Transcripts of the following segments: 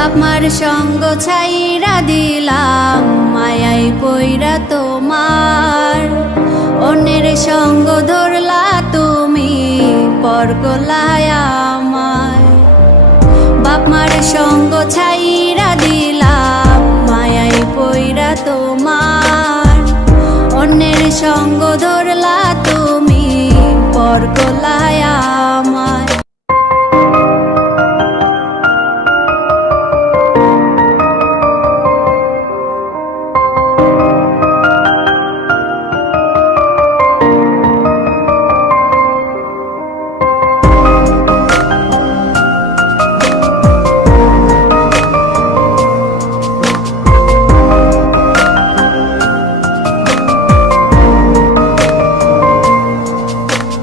বাপ মার সঙ্গ ছাইরা দিলাম মায়াই পইরা তোমার। অন্যের সঙ্গ ধরলা তুমি পর করলাই আমায়। বাপ মার সঙ্গ ছাইরা দিলাম মায়াই পইরা তোমার। অন্যের সঙ্গ ধরলা তুমি পর করলাই আমায়।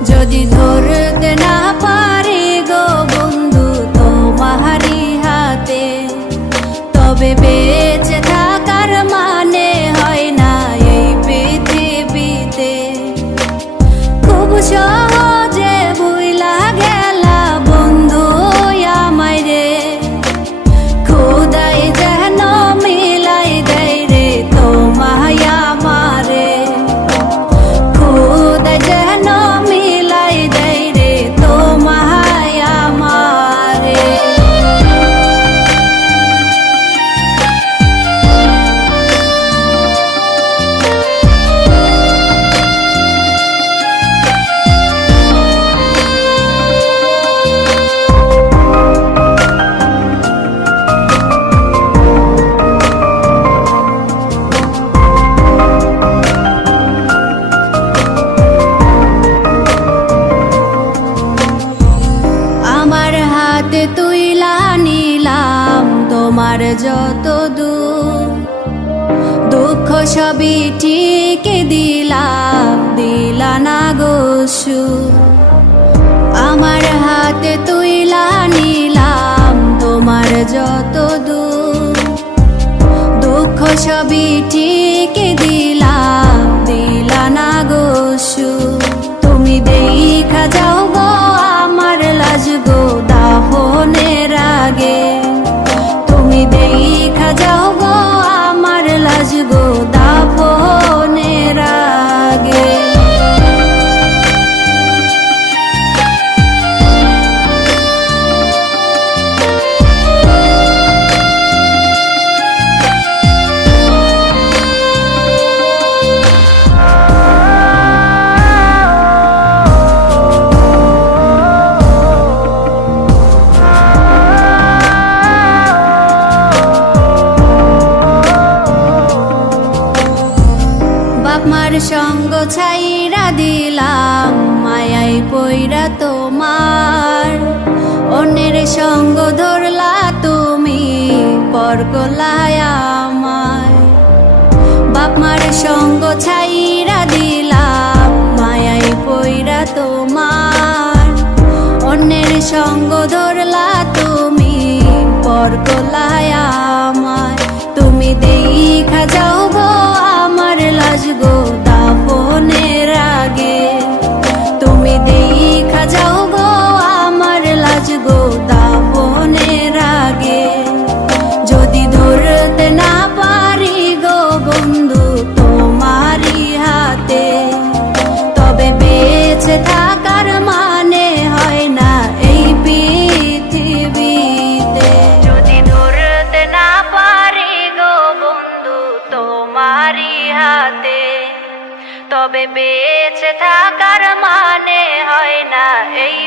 যদি ধরতে না পারি গো বন্ধু তোমারি হাতে, তবে বেঁচে থাকার মানে হয় না এই পৃথিবীতে। খুব সহজে ভুইলা গেলা বন্ধু আমায় রে, খোদাই যেন মিলাই দেয় রে তোমায় আমারে। খোদাই যেন মিলাই দেয় রে তোমায় আমারে। আমার হাতে তুইলা নিলাম তোমার যত দুঃখ সবই ঠিক দিলাম, দিলা না গো সুখ। আমার হাতে তুইলা নিলাম তোমার যত দুঃখ সবই ঠিক দিলাম, দিলা না গো সুখ। তুমি দেখা যাও গো আমার লাজ গো দাফনের আগে, তুমি দেখা যাও গো আমার লাজ গো দাফনের আগে। বাপ মার সঙ্গ ছাইরা দিলাম মায়াই পইরা তোমার। অন্যের সঙ্গ ধরলা তুমি পর করলাই আমায়। বাপ মার সঙ্গ ছাইরা দিলাম মায়াই পইরা তোমার। অন্যের সঙ্গ ধরলা তুমি পর করলাই আমায়। তুমি দেখা যাও গো আমার লাজ গো দাফনের আগে, তুমি দেখা যাও গো আমার লাজ গো দাফনের আগে। যদি ধরতে না পারি গো বন্ধু তোমারি হাতে, তবে বেঁচে থাকার মানে হয় না এই পৃথিবীতে। যদি ধরতে না পারি গো বন্ধু তোমারি হাতে, তবে বেঁচে থাকার মানে হয় না এই